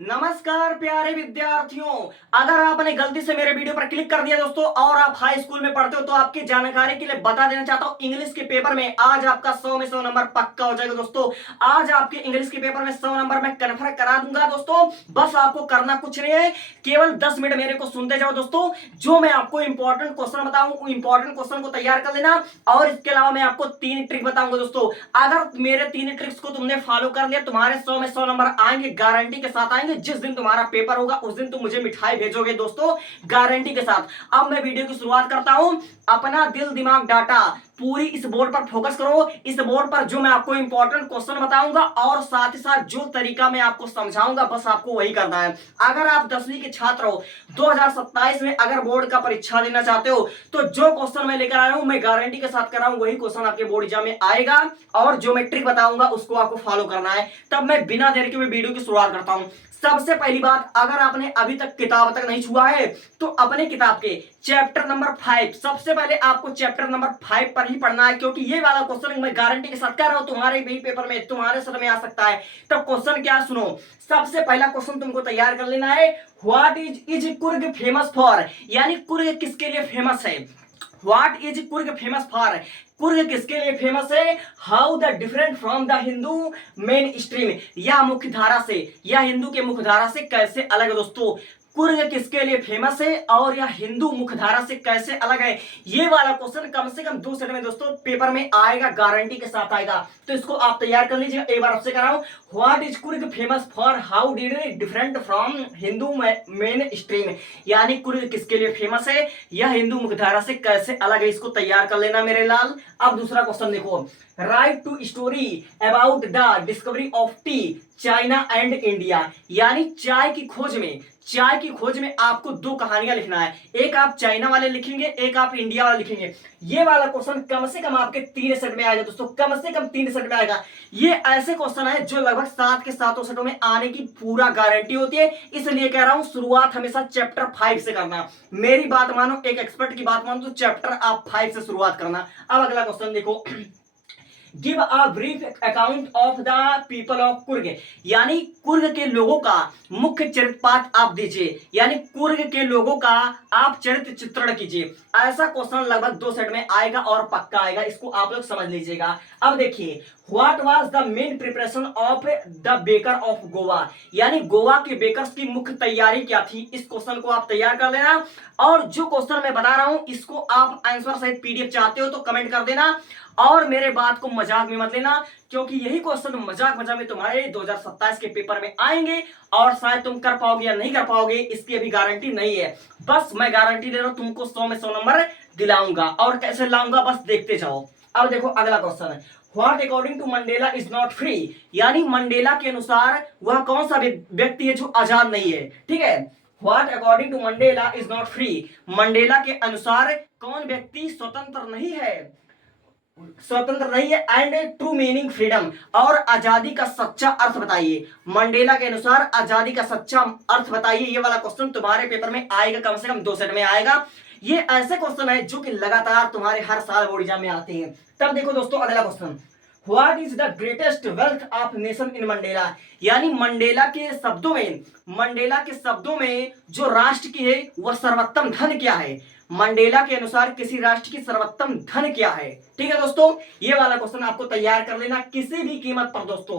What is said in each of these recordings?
नमस्कार प्यारे विद्यार्थियों। अगर आपने गलती से मेरे वीडियो पर क्लिक कर दिया दोस्तों और आप हाई स्कूल में पढ़ते हो तो आपकी जानकारी के लिए बता देना चाहता हूं, इंग्लिश के पेपर में आज आपका 100 में 100 नंबर पक्का हो जाएगा दोस्तों। आज आपके इंग्लिश के पेपर में 100 नंबर मैं कन्फर्म करा दूंगा दोस्तों। बस आपको करना कुछ नहीं है, केवल 10 मिनट मेरे को सुनते जाओ दोस्तों। जो मैं आपको इंपॉर्टेंट क्वेश्चन बताऊं, इंपॉर्टेंट क्वेश्चन को तैयार कर लेना। और इसके अलावा मैं आपको 3 ट्रिक बताऊंगा दोस्तों। अगर मेरे 3 ट्रिक्स को तुमने फॉलो कर लिया, तुम्हारे 100 में 100 नंबर आएंगे, गारंटी के साथ आएंगे। जिस दिन तुम्हारा पेपर होगा उस दिन तुम मुझे मिठाई भेजोगे दोस्तों, गारंटी के साथ। अब मैं वीडियो की शुरुआत करता हूं। अपना दिल दिमाग डाटा पूरी इस बोर्ड पर फोकस करो। इस बोर्ड पर जो मैं आपको इंपॉर्टेंट क्वेश्चन बताऊंगा और साथ ही साथ जो तरीका मैं आपको समझाऊंगा, बस आपको वही करना है। अगर आप 10वीं के छात्र हो, 2027 में अगर बोर्ड का परीक्षा देना चाहते हो, तो जो क्वेश्चन मैं लेकर आया हूं, मैं गारंटी के साथ कर रहा हूं, वही क्वेश्चन आपके बोर्ड एग्जाम में आएगा। और जो मैं ट्रिक बताऊंगा उसको आपको फॉलो करना है। तब मैं बिना देर के वीडियो की शुरुआत करता हूं। सबसे पहली बात, अगर आपने अभी तक किताब तक नहीं छुआ है तो अपने किताब के चैप्टर नंबर 5, सबसे पहले आपको चैप्टर नंबर 5 पर ही पढ़ना है, क्योंकि ये वाला क्वेश्चन मैं गारंटी के साथ कह रहा हूं तुम्हारे भी पेपर में, तुम्हारे सर में आ सकता है। तब क्वेश्चन क्या, सुनो। सबसे पहला क्वेश्चन तुमको तैयार कर लेना है। What is Coorg famous for, यानी कुर्ग किसके लिए फेमस है। What is Coorg famous for, Coorg किसके लिए फेमस है। How the different from the Hindu main stream, या मुख्य धारा से, या हिंदू के मुख्य धारा से कैसे अलग है दोस्तों। कुर्ग किसके लिए फेमस है और यह हिंदू मुख्यधारा से कैसे अलग है। ये वाला क्वेश्चन कम से कम 2 सेट में दोस्तों पेपर में आएगा, गारंटी के साथ आएगा। तो इसको आप तैयार कर लीजिए। एक बार आपसे कर रहा हूं, what is Coorg famous for, how did it different from Hindu main stream, यानी कुर्ग किसके लिए फेमस है, यह हिंदू मुख्यधारा से कैसे अलग है। इसको तैयार कर लेना मेरे लाल। अब दूसरा क्वेश्चन देखो। Write to story about the discovery of tea China and India, यानी चाय की खोज में आपको 2 कहानियां लिखना है। एक आप चाइना वाले लिखेंगे, एक आप इंडिया वाले लिखेंगे। ये वाला क्वेश्चन कम से कम आपके 3 सेट में आएगा दोस्तों, कम से कम 3 सेट में आएगा। ये ऐसे क्वेश्चन है जो लगभग 7 के 7 सेटों में आने की पूरा गारंटी होती है। इसलिए कह रहा हूं, शुरुआत हमेशा चैप्टर 5 से करना। मेरी बात मानो, एक एक्सपर्ट की बात मानो, तो चैप्टर आप 5 से शुरुआत करना। अब अगला क्वेश्चन देखो। Give a brief account of the people of Coorg, यानी कुर्ग के लोगों का मुख्य चरित्रपात आप दीजिए, यानी कुर्ग के लोगों का आप चरित्र चित्रण कीजिए। ऐसा क्वेश्चन लगभग 2 सेट में आएगा और पक्का आएगा, इसको आप लोग समझ लीजिएगा। अब देखिए, what was the main preparation of the baker of Goa, यानी गोवा के बेकर्स की मुख्य तैयारी क्या थी। इस क्वेश्चन को आप तैयार कर लेना। और जो क्वेश्चन मैं बता रहा हूं, इसको आप आंसर सहित पीडीएफ चाहते हो तो कमेंट कर देना। और मेरे बात को मजाक में मत लेना, क्योंकि यही क्वेश्चन मजाक में तुम्हारे 2027 के पेपर में आएंगे। और शायद तुम कर पाओगे या नहीं कर पाओगे, इसकी अभी गारंटी नहीं है। बस मैं गारंटी दे रहा हूं, तुमको 100 में 100 नंबर दिलाऊंगा। और कैसे लाऊंगा, बस देखते जाओ। अब देखो अगला क्वेश्चन है। What according to Mandela is not free, यानी मंडेला के अनुसार वह कौन सा व्यक्ति है जो आजाद नहीं है। ठीक है, what according to Mandela is not free, Mandela के अनुसार कौन व्यक्ति स्वतंत्र नहीं है, एंड ट्रू मीनिंग फ्रीडम, और आजादी का सच्चा अर्थ बताइए। मंडेला के अनुसार आजादी का सच्चा अर्थ बताइए। ये वाला क्वेश्चन तुम्हारे पेपर में आएगा, कम से कम 2 सेट में आएगा। ये ऐसे क्वेश्चन है जो कि लगातार तुम्हारे हर साल बोर्ड एग्जाम में आते हैं। तब देखो दोस्तों अगला question. What is the greatest wealth of nation in Mandela, यानी मंडेला के शब्दों में जो राष्ट्र की है वह सर्वोत्तम धन क्या है। मंडेला के अनुसार किसी राष्ट्र की सर्वोत्तम धन क्या है। ठीक है दोस्तों, ये वाला क्वेश्चन आपको तैयार कर लेना किसी भी कीमत पर दोस्तों।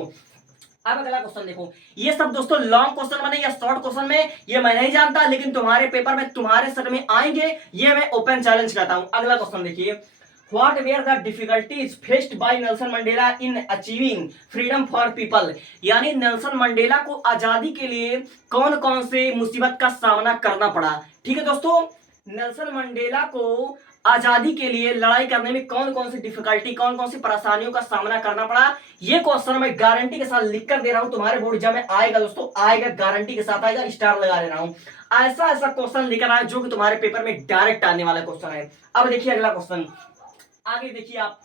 अब अगला क्वेश्चन देखो। ये सब दोस्तों लॉन्ग क्वेश्चन बने या शॉर्ट क्वेश्चन में, ये मैं नहीं जानता, लेकिन तुम्हारे पेपर में, तुम्हारे सर में आएंगे, ये मैं ओपन चैलेंज करता हूं। अगला क्वेश्चन देखिए। What were the difficulties faced by Nelson Mandela in achieving freedom for people, यानी नेल्सन मंडेला को आजादी के लिए कौन कौन से मुसीबत का सामना करना पड़ा। ठीक है दोस्तों, नेल्सन मंडेला को आजादी के लिए लड़ाई करने में कौन कौन सी डिफिकल्टी, कौन कौन सी परेशानियों का सामना करना पड़ा। ये क्वेश्चन मैं गारंटी के साथ लिख कर दे रहा हूं, तुम्हारे बोर्ड एग्जाम में आएगा दोस्तों, आएगा, गारंटी के साथ आएगा, स्टार लगा दे रहा हूं। ऐसा क्वेश्चन लेकर आया जो कि तुम्हारे पेपर में डायरेक्ट आने वाला क्वेश्चन है। अब देखिए अगला क्वेश्चन, आगे देखिए आप।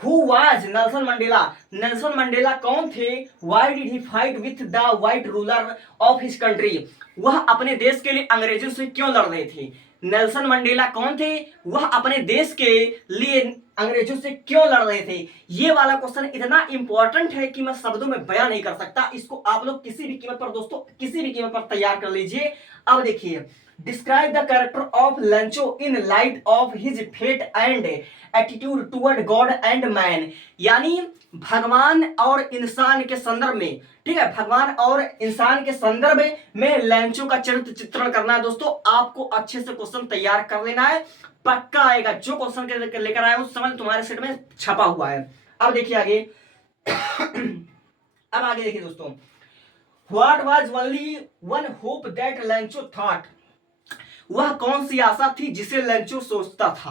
Who was Nelson Mandela, Nelson Mandela कौन थे। Why did he fight with the white ruler of his country, वह अपने देश के लिए अंग्रेजों से क्यों लड़ रहे थे। नेल्सन मंडेला कौन थे, वह अपने देश के लिए अंग्रेजों से क्यों लड़ रहे थे। ये वाला क्वेश्चन इतना इंपॉर्टेंट है कि मैं शब्दों में बयां नहीं कर सकता। इसको आप लोग किसी भी कीमत पर दोस्तों, किसी भी कीमत पर तैयार कर लीजिए। अब देखिए, describe the character of Lencho in light of his faith and attitude toward God and man. यानी भगवान और इंसान के संदर्भ में, ठीक है, भगवान और इंसान के संदर्भ में लंचो का चरित्र चित्रण करना है दोस्तों। आपको अच्छे से क्वेश्चन तैयार कर लेना है, पक्का आएगा। जो क्वेश्चन लेकर आया उस समय तुम्हारे सेट में छपा हुआ है। अब देखिए आगे अब आगे देखिए दोस्तों, what was only one hope that लंचो thought. वह कौन सी आशा थी जिसे लंचो सोचता था।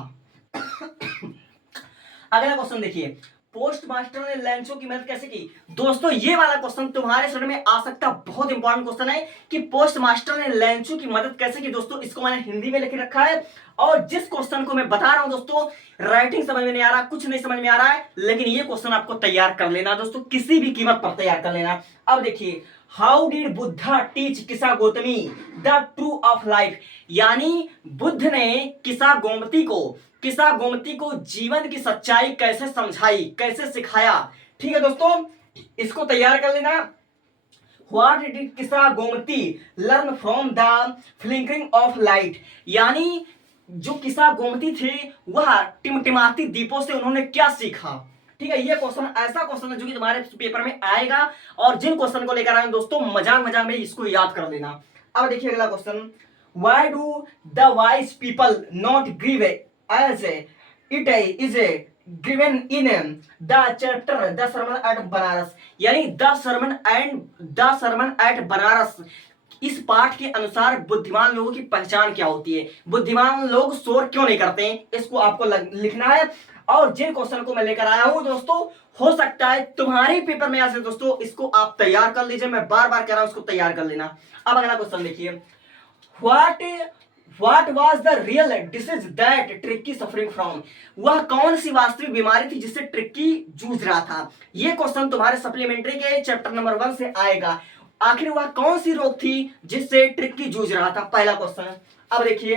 अगला क्वेश्चन देखिए, पोस्ट मास्टर ने लंचो की मदद कैसे की। दोस्तों ये वाला क्वेश्चन तुम्हारे समझ में आ सकता, बहुत इंपॉर्टेंट क्वेश्चन है कि पोस्ट मास्टर ने लंचो की मदद कैसे की। दोस्तों इसको मैंने हिंदी में लिख रखा है, और जिस क्वेश्चन को मैं बता रहा हूं दोस्तों, राइटिंग समझ में नहीं आ रहा, कुछ नहीं समझ में आ रहा है, लेकिन ये क्वेश्चन आपको तैयार कर लेना दोस्तों, किसी भी कीमत पर तैयार कर लेना। अब देखिए, हाउ डिड बुद्धा टीच किसा Gautami the true of life. यानी बुद्ध ने किसा गोमती को जीवन की सच्चाई कैसे समझाई, कैसे सिखाया। ठीक है दोस्तों, इसको तैयार कर लेना। व्हाट डिड किसा गोमती learn from the flickering of light. यानी जो किसा गोमती थे वह टिमटिमाती दीपों से उन्होंने क्या सीखा। ठीक है, ये क्वेश्चन ऐसा क्वेश्चन है जो कि तुम्हारे पेपर में आएगा, और जिन क्वेश्चन को लेकर आए दोस्तों मजाक में इसको याद कर लेना। अब देखिए अगला question, why do the wise people not grieve as it is given in the chapter the sermon at Benares. यानी द सर्मन एट बनारस, इस पाठ के अनुसार बुद्धिमान लोगों की पहचान क्या होती है, बुद्धिमान लोग शोर क्यों नहीं करते हैं, इसको आपको लिखना है। और जिन क्वेश्चन को मैं लेकर आया हूं दोस्तों, हो सकता है तुम्हारे पेपर में आ जाए दोस्तों, इसको आप तैयार कर लीजिए, मैं बार बार कह रहा हूं इसको तैयार कर लेना। अब अगला क्वेश्चन देखिए, What was the real disease that tricky suffering from. वह कौन सी वास्तविक बीमारी थी जिससे ट्रिक्की जूझ रहा था। यह क्वेश्चन तुम्हारे सप्लीमेंट्री के चैप्टर नंबर 1 से आएगा। आखिर वह कौन सी रोग थी जिससे ट्रिक्की जूझ रहा था, पहला क्वेश्चन। अब देखिए,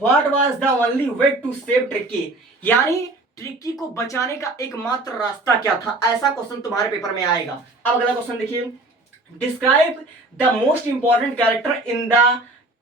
what was the only way to save Tricki. यानी ट्रिक्की को बचाने का एकमात्र रास्ता क्या था, ऐसा क्वेश्चन तुम्हारे पेपर में आएगा। अब अगला क्वेश्चन देखिए, describe the most important character in the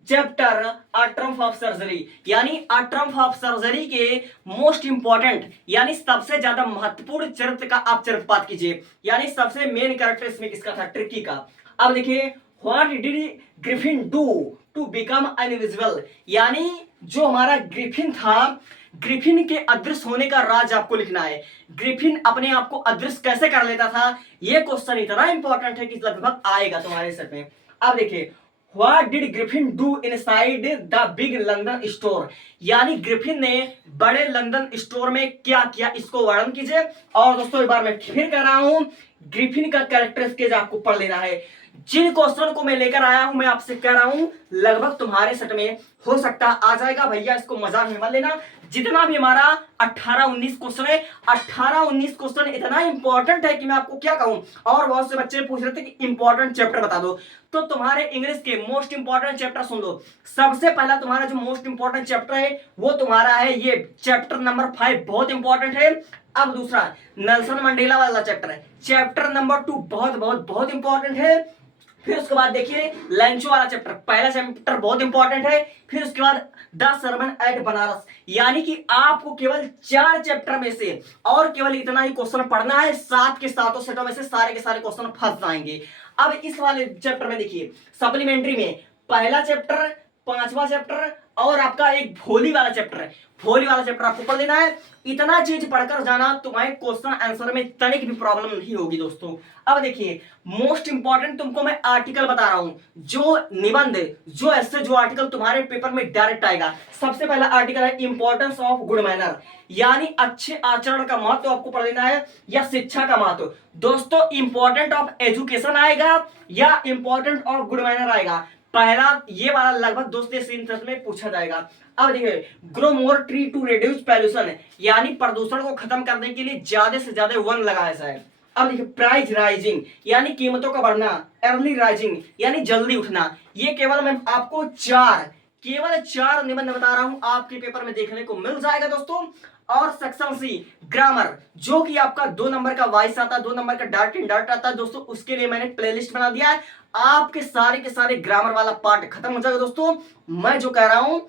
chapter a Trump of surgery. यानी अ ट्रम्प ऑफ सर्जरी के मोस्ट इंपॉर्टेंट यानी सबसे ज्यादा महत्वपूर्ण चरित्र का आप चरित्रपात कीजिए। यानी सबसे मेन कैरेक्टर इसमें किसका था, ट्रिक्की का। अब देखिए, what did Griffin do to become invisible. यानी जो हमारा ग्रिफिन था, ग्रिफिन के अदृश्य होने का राज आपको लिखना है। ग्रिफिन अपने आप को अदृश्य कैसे कर लेता था, यह क्वेश्चन इतना इंपॉर्टेंट है कि लगभग आएगा तुम्हारे सेट में। अब देखिए, What did Griffin do inside the big London store। यानी ग्रिफिन ने बड़े लंदन स्टोर में क्या किया, इसको वर्णन कीजिए। और दोस्तों एक बार मैं फिर कह रहा हूं, ग्रिफिन का कैरेक्टर स्केच आपको पढ़ लेना है। जिन क्वेश्चन को मैं लेकर आया हूं, मैं आपसे कह रहा हूं लगभग तुम्हारे सेट में हो सकता आ जाएगा भैया, इसको मजाक में मत लेना। जितना भी हमारा 18-19 क्वेश्चन है, 18-19 क्वेश्चन इतना इंपॉर्टेंट है कि मैं आपको क्या कहूं। और बहुत से बच्चे पूछ रहे थे कि इंपॉर्टेंट चैप्टर बता दो, तो तुम्हारे इंग्लिश के मोस्ट इंपॉर्टेंट चैप्टर सुन लो। सबसे पहला तुम्हारा जो मोस्ट इंपॉर्टेंट चैप्टर है वो तुम्हारा है ये चैप्टर नंबर 5, बहुत इंपॉर्टेंट है। अब दूसरा नेल्सन मंडेला वाला चैप्टर है, चैप्टर नंबर 2 बहुत बहुत बहुत इंपॉर्टेंट है। फिर उसके बाद देखिए लंचो वाला चैप्टर, पहला चैप्टर बहुत इंपॉर्टेंट है। फिर उसके बाद द सर्मन एट बनारस। यानी कि आपको केवल 4 चैप्टर में से और केवल इतना ही क्वेश्चन पढ़ना है, 7 के 7 सेटों में से सारे के सारे क्वेश्चन फंस जाएंगे। अब इस वाले चैप्टर में देखिए, सप्लीमेंट्री में पहला चैप्टर, 5वां चैप्टर और आपका एक भोली वाला चैप्टर है। भोली वाला चैप्टर आपको पढ़ लेना है। इतना चीज पढ़कर जाना, तुम्हारे क्वेश्चन आंसर में तनिक भी प्रॉब्लम नहीं होगी दोस्तों। अब देखिए, मोस्ट इंपॉर्टेंट तुमको मैं आर्टिकल बता रहा हूं, जो निबंध, जो ऐसे जो आर्टिकल तुम्हारे पेपर में डायरेक्ट आएगा। सबसे पहला आर्टिकल है इंपॉर्टेंस ऑफ गुड मैनर। यानी अच्छे आचरण का महत्व आपको पढ़ लेना है, या शिक्षा का महत्व। दोस्तों इंपॉर्टेंट ऑफ एजुकेशन आएगा या इंपॉर्टेंट ऑफ गुड मैनर आएगा, पहला ये वाला लगभग 2 से 3 में पूछा जाएगा। अब देखिए, grow more tree to reduce pollution. यानी प्रदूषण को खत्म करने के लिए ज्यादा से ज्यादा वन लगाया जाए। अब देखिए, प्राइस राइजिंग यानी कीमतों का बढ़ना, अर्ली राइजिंग यानी जल्दी उठना। ये केवल मैं आपको 4 केवल 4 निबंध बता रहा हूं आपके पेपर में देखने को मिल जाएगा दोस्तों। और सेक्शन सी ग्रामर, जो कि आपका 2 नंबर का वॉइस आता है, 2 नंबर का डार्ट इन डार्ट आता है दोस्तों, उसके लिए मैंने प्लेलिस्ट बना दिया है। आपके सारे के सारे ग्रामर वाला पार्ट खत्म हो जाएगा दोस्तों। मैं जो कह रहा हूं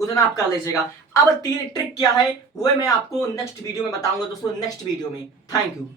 उतना आप कर लीजिएगा। अब तीन ट्रिक क्या है वो मैं आपको नेक्स्ट वीडियो में बताऊंगा दोस्तों, नेक्स्ट वीडियो में। Thank you.